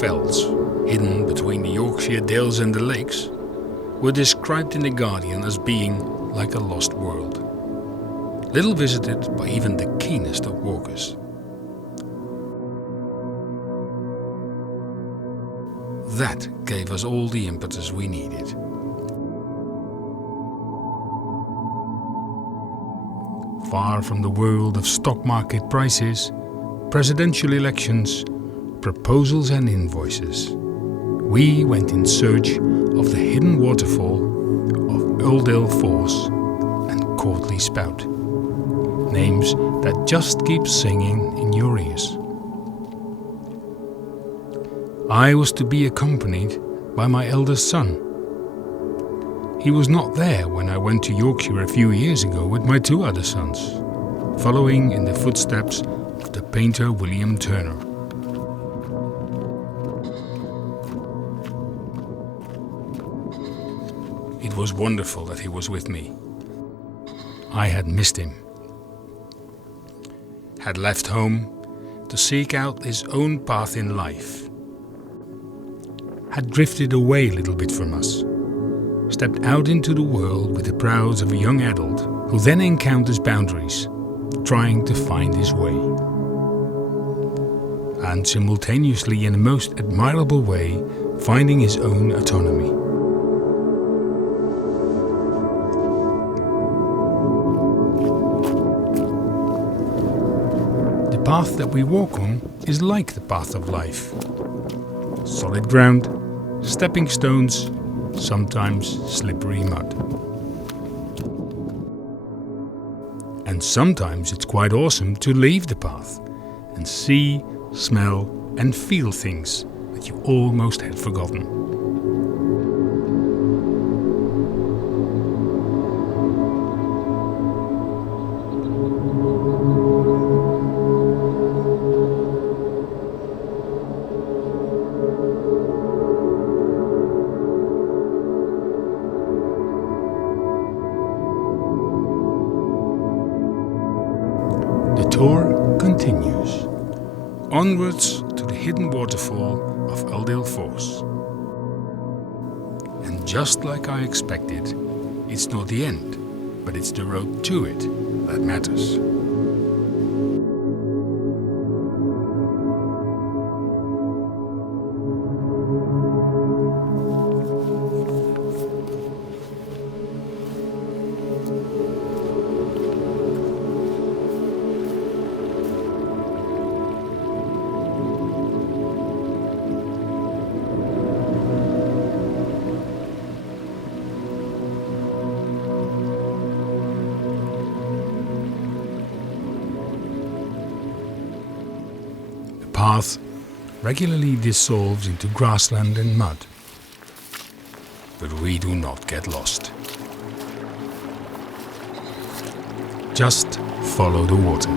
Waterfalls, hidden between the Yorkshire dales and the lakes, were described in The Guardian as being like a lost world, little visited by even the keenest of walkers. That gave us all the impetus we needed. Far from the world of stock market prices, presidential elections, proposals and invoices, we went in search of the hidden waterfall of Waterfalls and Courtly Spout, names that just keep singing in your ears. I was to be accompanied by my eldest son. He was not there when I went to Yorkshire a few years ago with my two other sons, following in the footsteps of the painter William Turner. It was wonderful that he was with me. I had missed him. Had left home to seek out his own path in life. Had drifted away a little bit from us. Stepped out into the world with the prowess of a young adult who then encounters boundaries, trying to find his way. And simultaneously, in the most admirable way, finding his own autonomy. The path that we walk on is like the path of life. Solid ground, stepping stones, sometimes slippery mud. And sometimes it's quite awesome to leave the path and see, smell and feel things that you almost had forgotten. The tour continues, onwards to the hidden waterfall of Waterfalls. And just like I expected, it's not the end, but it's the road to it that matters. The path regularly dissolves into grassland and mud, but we do not get lost. Just follow the water.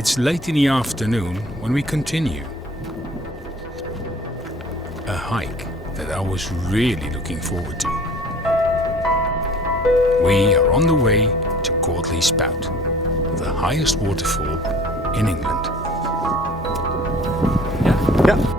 It's late in the afternoon when we continue. A hike that I was really looking forward to. We are on the way to Courtly Spout, the highest waterfall in England. Yeah.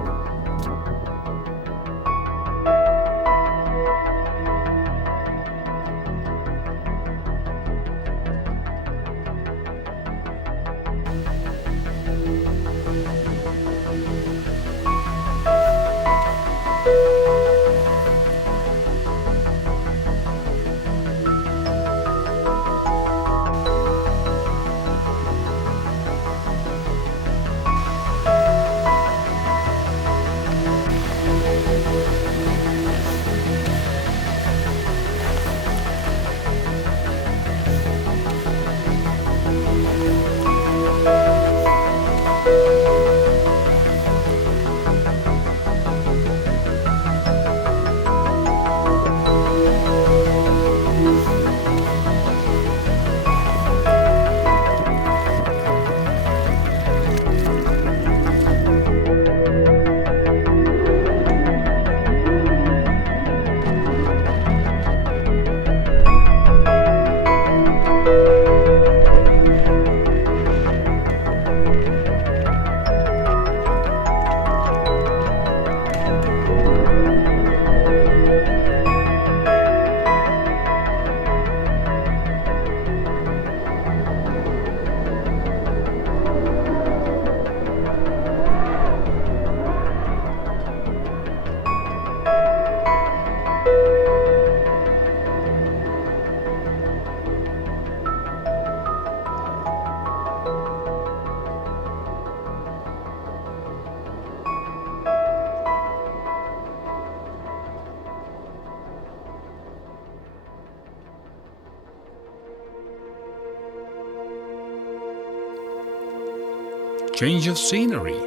Change of scenery.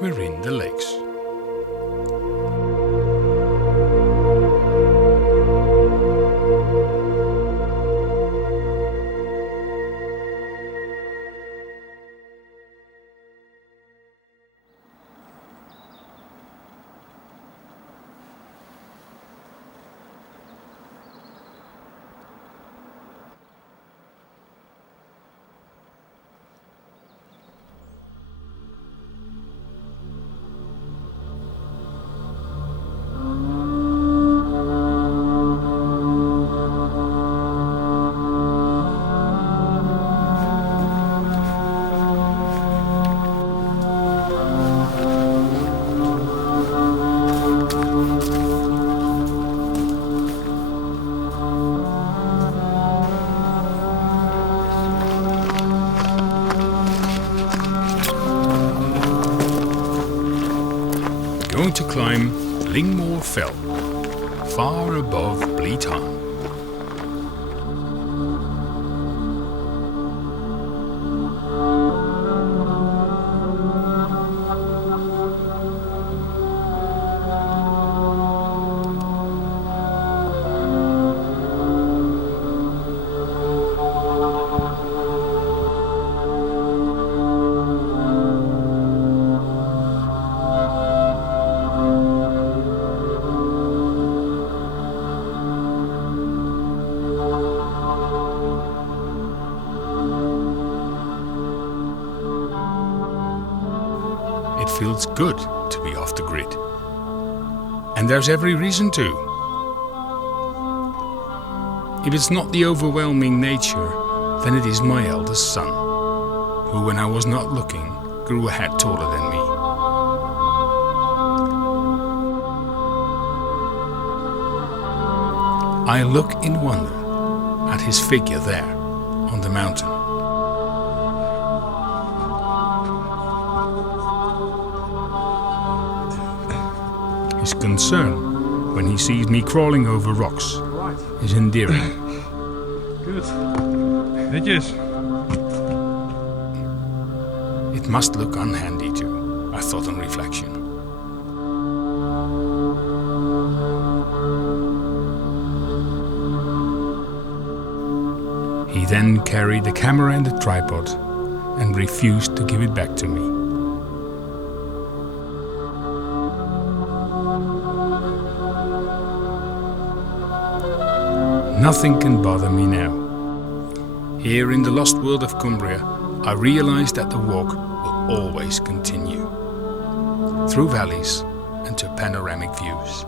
We're in the lakes. Going to climb Lingmore Fell, far above Bleat Harm. It feels good to be off the grid. And there's every reason to. If it's not the overwhelming nature, then it is my eldest son, who when I was not looking, grew a head taller than me. I look in wonder at his figure there on the mountain. His concern when he sees me crawling over rocks is endearing. Good. Netjes. It must look unhandy too, I thought on reflection. He then carried the camera and the tripod refused to give it back to me. Nothing can bother me now. Here in the lost world of Cumbria, I realize that the walk will always continue, through valleys and to panoramic views.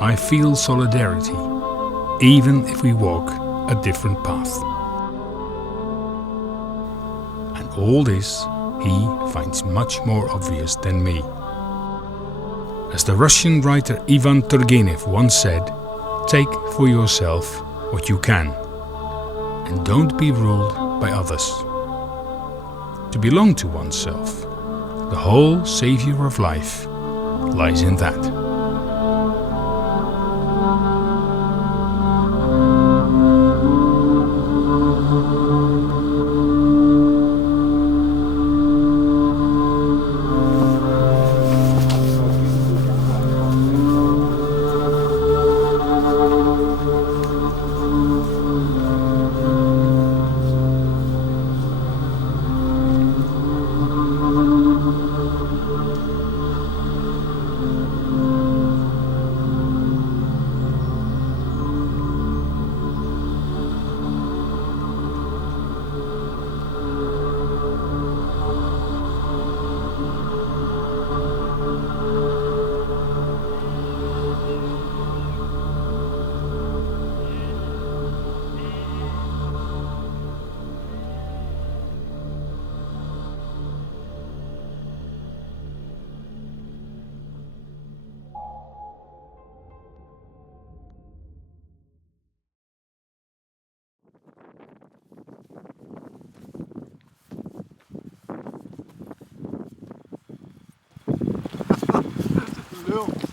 I feel solidarity, even if we walk a different path. And all this he finds much more obvious than me. As the Russian writer Ivan Turgenev once said, take for yourself what you can, and don't be ruled by others. To belong to oneself, the whole savior of life lies in that. Lul.